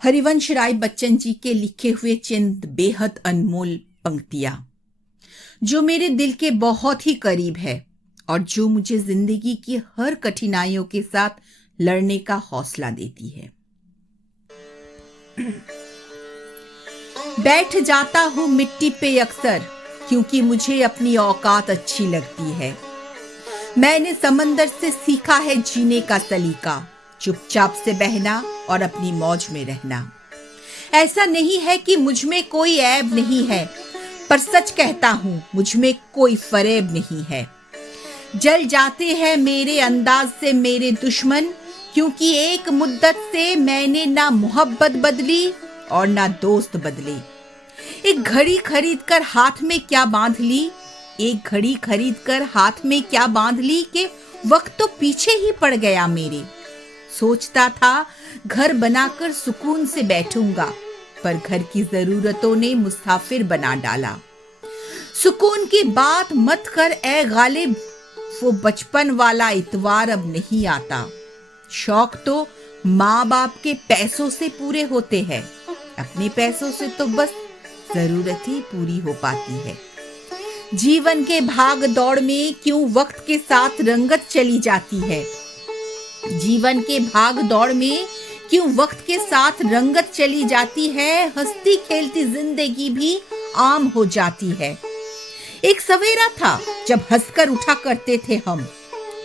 हरिवंश राय बच्चन जी के लिखे हुए चंद बेहद अनमोल पंक्तियां जो मेरे दिल के बहुत ही करीब है और जो मुझे जिंदगी की हर कठिनाइयों के साथ लड़ने का हौसला देती है। बैठ जाता हूं मिट्टी पे अक्सर क्योंकि मुझे अपनी औकात अच्छी लगती है। मैंने समंदर से सीखा है जीने का सलीका, चुपचाप से बहना और अपनी मौज में रहना। ऐसा नहीं है कि मुझ में कोई ऐब नहीं है, पर सच कहता हूं मुझ में कोई फरेब नहीं है। जल जाते हैं मेरे अंदाज से मेरे दुश्मन, क्योंकि एक मुद्दत से मैंने ना मोहब्बत बदली और ना दोस्त बदले। एक घड़ी खरीद कर हाथ में क्या बांध ली, एक घड़ी खरीद कर हाथ में क्या बांध ली कि वक्त तो पीछे ही पड़ गया मेरे। सोचता था घर बनाकर सुकून से बैठूंगा, पर घर की जरूरतों ने मुसाफिर बना डाला। सुकून की बात मत कर ए गालिब, वो बचपन वाला इतवार अब नहीं आता। शौक तो माँ बाप के पैसों से पूरे होते हैं, अपने पैसों से तो बस जरूरत ही पूरी हो पाती है। जीवन के भाग दौड़ में क्यों वक्त के साथ रंगत चली जाती है, जीवन के भाग दौड़ में क्यों वक्त के साथ रंगत चली जाती है। हंसती खेलती जिंदगी भी आम हो जाती है। एक सवेरा था जब हंसकर उठा करते थे हम,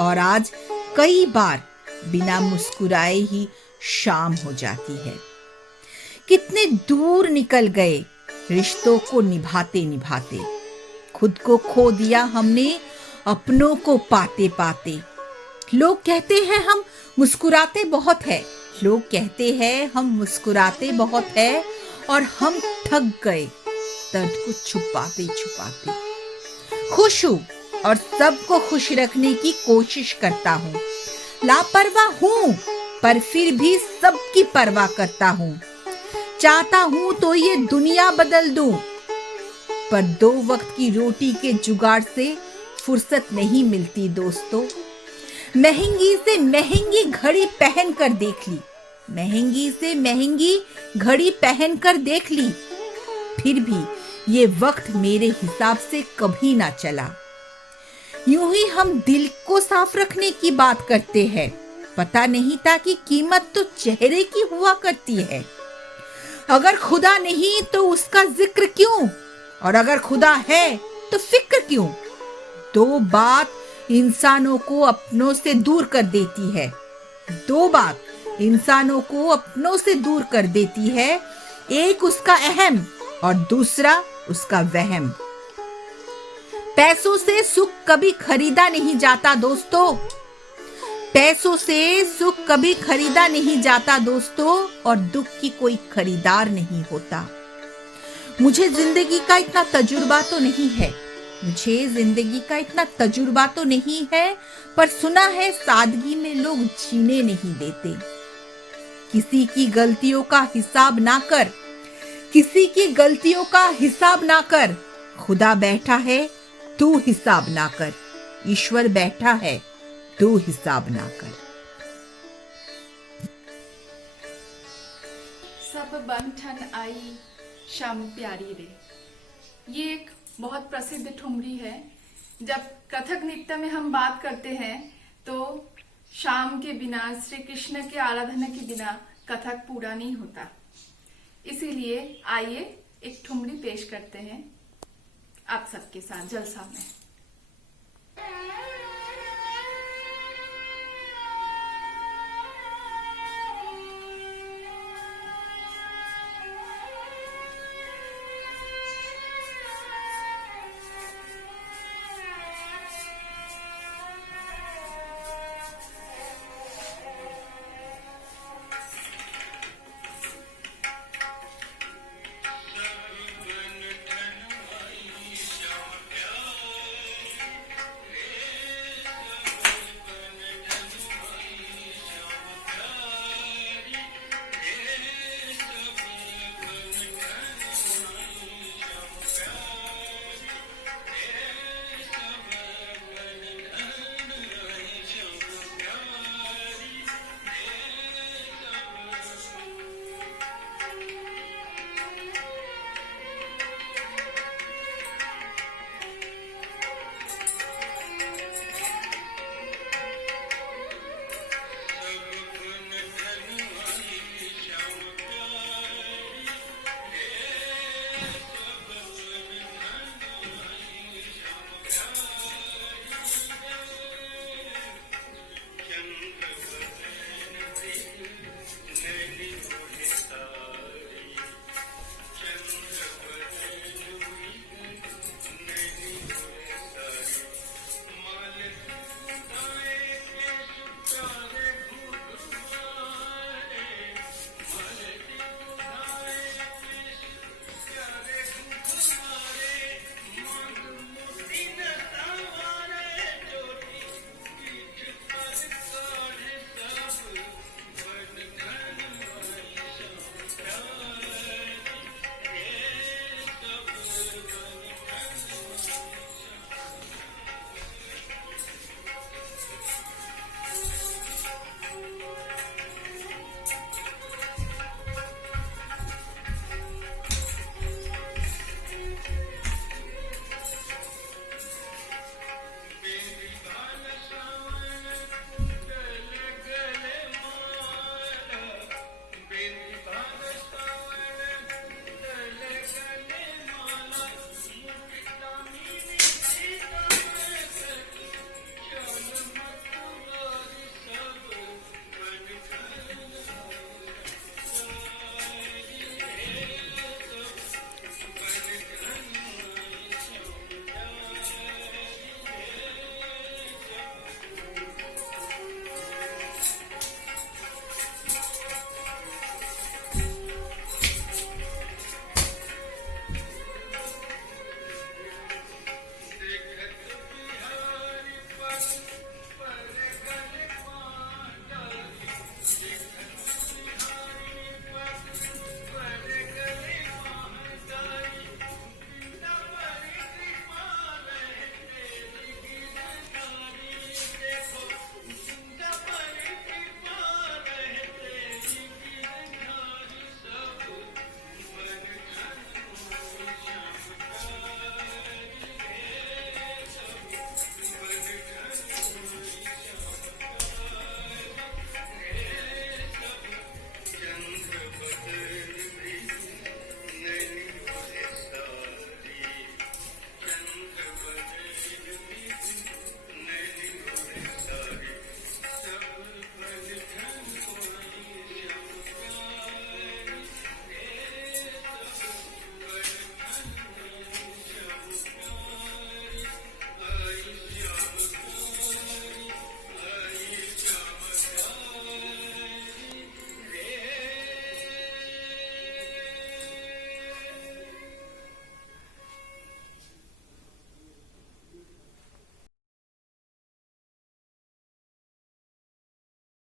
और आज कई बार बिना मुस्कुराए ही शाम हो जाती है। कितने दूर निकल गए रिश्तों को निभाते निभाते, खुद को खो दिया हमने अपनों को पाते पाते। लोग कहते हैं हम मुस्कुराते बहुत है, लोग कहते हैं हम मुस्कुराते बहुत है, और हम थक गए दर्द को छुपाते छुपाते। खुश हूं और सबको खुश रखने की कोशिश करता हूँ। लापरवाह हूँ पर फिर भी सबकी परवाह करता हूँ। चाहता हूँ तो ये दुनिया बदल दूं, पर 2 वक्त की रोटी के जुगाड़ से फुर्सत नहीं मिलती दोस्तों। महंगी से महंगी घड़ी पहन कर देख ली, महंगी से महंगी घड़ी पहन कर देख ली, फिर भी ये वक्त मेरे हिसाब से कभी ना चला। यूं ही हम दिल को साफ रखने की बात करते हैं, पता नहीं था कि कीमत तो चेहरे की हुआ करती है। अगर खुदा नहीं तो उसका जिक्र क्यों, और अगर खुदा है तो फिक्र क्यों। 2 बात इंसानों को अपनों से दूर कर देती है, 2 बात इंसानों को अपनों से दूर कर देती है। एक उसका अहम और दूसरा उसका वहम। पैसों से सुख कभी खरीदा नहीं जाता दोस्तों, पैसों से सुख कभी खरीदा नहीं जाता दोस्तों, और दुख की कोई खरीदार नहीं होता। मुझे जिंदगी का इतना तजुर्बा तो नहीं है, मुझे जिंदगी का इतना तजुर्बा तो नहीं है, पर सुना है सादगी में लोग जीने नहीं देते। किसी की गलतियों का हिसाब ना कर, किसी की गलतियों का हिसाब ना कर। खुदा बैठा है तू हिसाब ना कर, ईश्वर बैठा है तू हिसाब ना कर। सब बंठन आई शाम प्यारी रे, ये एक बहुत प्रसिद्ध ठुमरी है। जब कथक नृत्य में हम बात करते हैं तो शाम के बिना, श्री कृष्ण के आराधना के बिना कथक पूरा नहीं होता। इसीलिए आइए एक ठुमरी पेश करते हैं आप सबके साथ जलसा में।